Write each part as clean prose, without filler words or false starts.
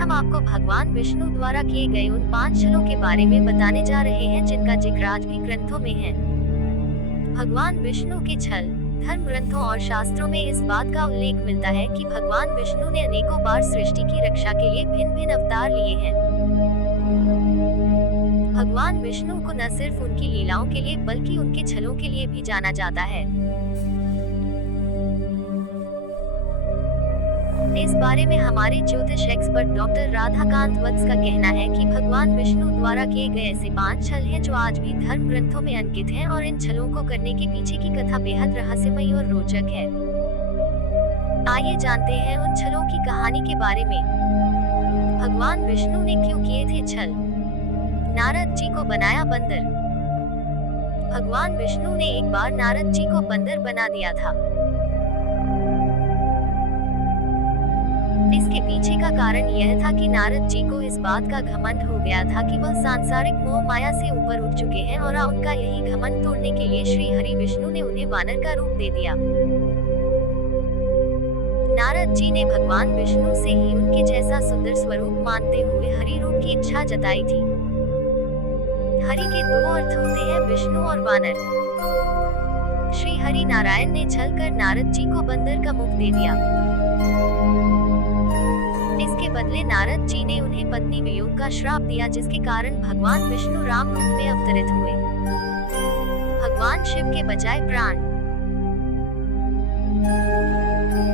हम आपको भगवान विष्णु द्वारा किए गए उन 5 छलों के बारे में बताने जा रहे हैं जिनका जिक्र आज भी ग्रंथों में है। भगवान विष्णु के छल। धर्म ग्रंथों और शास्त्रों में इस बात का उल्लेख मिलता है कि भगवान विष्णु ने अनेकों बार सृष्टि की रक्षा के लिए भिन्न भिन्न अवतार लिए हैं। भगवान विष्णु को न सिर्फ उनकी लीलाओं के लिए बल्कि उनके छलों के लिए भी जाना जाता है। इस बारे में हमारे ज्योतिष एक्सपर्ट डॉक्टर राधाकांत वत्स का कहना है कि भगवान विष्णु द्वारा किए गए ऐसे 5 छल हैं जो आज भी धर्म ग्रंथों में अंकित हैं और इन छलों को करने के पीछे की कथा बेहद रहस्यमयी और रोचक है। आइए जानते हैं उन छलों की कहानी के बारे में। भगवान विष्णु ने क्यों किए थे छल? नारद जी को बनाया बंदर। भगवान विष्णु ने एक बार नारद जी को बंदर बना दिया था। इसके पीछे का कारण यह था कि नारद जी को इस बात का घमंड हो गया था कि वह सांसारिक मोह माया से ऊपर उठ चुके हैं और उनका यही घमंड तोड़ने के लिए श्री हरि विष्णु ने उन्हें वानर का रूप दे दिया। नारद जी ने भगवान विष्णु से ही उनके जैसा सुंदर स्वरूप मानते हुए हरि रूप की इच्छा जताई थी। हरि के 2 अर्थ होते हैं, विष्णु और वानर। श्री हरि नारायण ने छल कर नारद जी को बंदर का मुख दे दिया। इसके बदले नारद जी ने उन्हें पत्नी वियोग का श्राप दिया, जिसके कारण भगवान विष्णु राम रूप में अवतरित हुए। भगवान शिव के बजाय प्राण।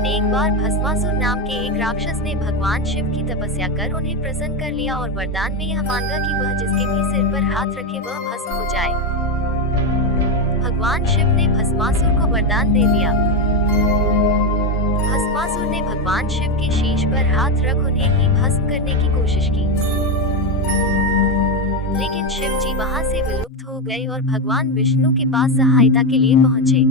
एक बार भस्मासुर नाम के एक राक्षस ने भगवान शिव की तपस्या कर उन्हें प्रसन्न कर लिया और वरदान में यह मांगा कि वह जिसके भी सिर पर हाथ रखे वह भस्म हो जाए। भगवान शिव ने भस्मासुर को वरदान दे दिया। भस्मासुर ने भगवान शिव के शीश पर हाथ रख उन्हें ही भस्म करने की कोशिश की, लेकिन शिव जी वहां से विलुप्त हो गए और भगवान विष्णु के पास सहायता के लिए पहुंचे।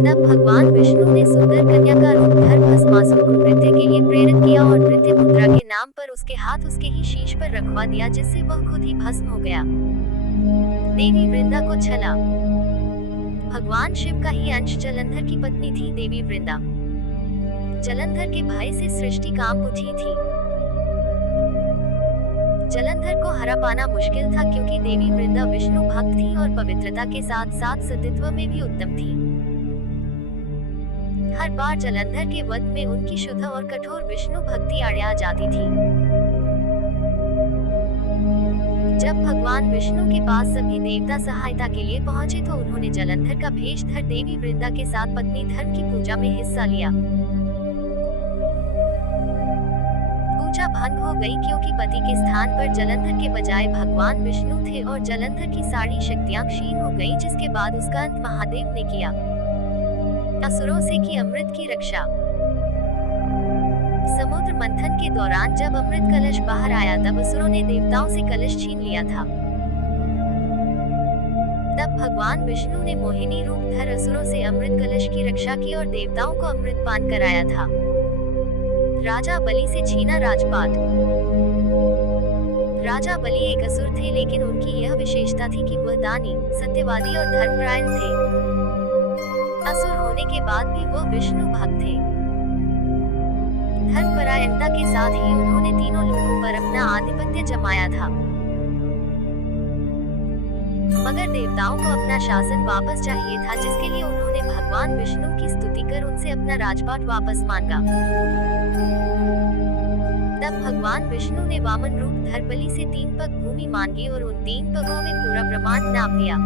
तब भगवान विष्णु ने सुंदर कन्या का रूप धर भस्मासुर को नृत्य के लिए प्रेरित किया और नृत्य मुद्रा के नाम पर उसके हाथ उसके ही शीश पर रखवा दिया, जिससे वह खुद ही भस्म हो गया। देवी वृंदा को छला। भगवान शिव का ही अंश जलंधर की पत्नी थी देवी वृंदा। जलंधर के भय से सृष्टि कांप उठी थी। जलंधर को हरा पाना मुश्किल था क्योंकि देवी वृंदा विष्णु भक्त थी और पवित्रता के साथ साथ सतीत्व में भी उत्तम थी। हर बार जलंधर के वध में उनकी शुद्ध और कठोर विष्णु भक्ति आड़े आ जाती थी। जब भगवान विष्णु के पास सभी देवता सहायता के लिए पहुंचे तो उन्होंने जलंधर का भेष धर देवी वृंदा के साथ पत्नी धर्म की पूजा में हिस्सा लिया। पूजा भंग हो गई क्योंकि पति के स्थान पर जलंधर के बजाय भगवान विष्णु थे और जलंधर की सारी शक्तियां क्षीण हो गईं, जिसके बाद उसका अंत महादेव ने किया। असुरों से की अमृत की रक्षा। समुद्र मंथन के दौरान जब अमृत कलश बाहर आया तब असुरों ने देवताओं से कलश छीन लिया था। तब भगवान विष्णु ने मोहिनी रूप धर असुरों से अमृत कलश की रक्षा की और देवताओं को अमृत पान कराया था। राजा बलि से छीना राजपाट। राजा बलि एक असुर थे, लेकिन उनकी यह विशेषता थी कि वह दानी, सत्यवादी और धर्मपरायण थे। असुर होने के बाद भी वह विष्णु भक्त थे। धर्मपरायणता के साथ ही उन्होंने तीनों लोगों पर अपना आधिपत्य जमाया था। मगर देवताओं को अपना शासन वापस चाहिए था, जिसके लिए उन्होंने भगवान विष्णु की स्तुति कर उनसे अपना राजपाट वापस मांगा। तब भगवान विष्णु ने वामन रूप धर बलि से 3 पग भूमि मांगी और उन 3 पगों में पूरा ब्रह्मांड नाप दिया।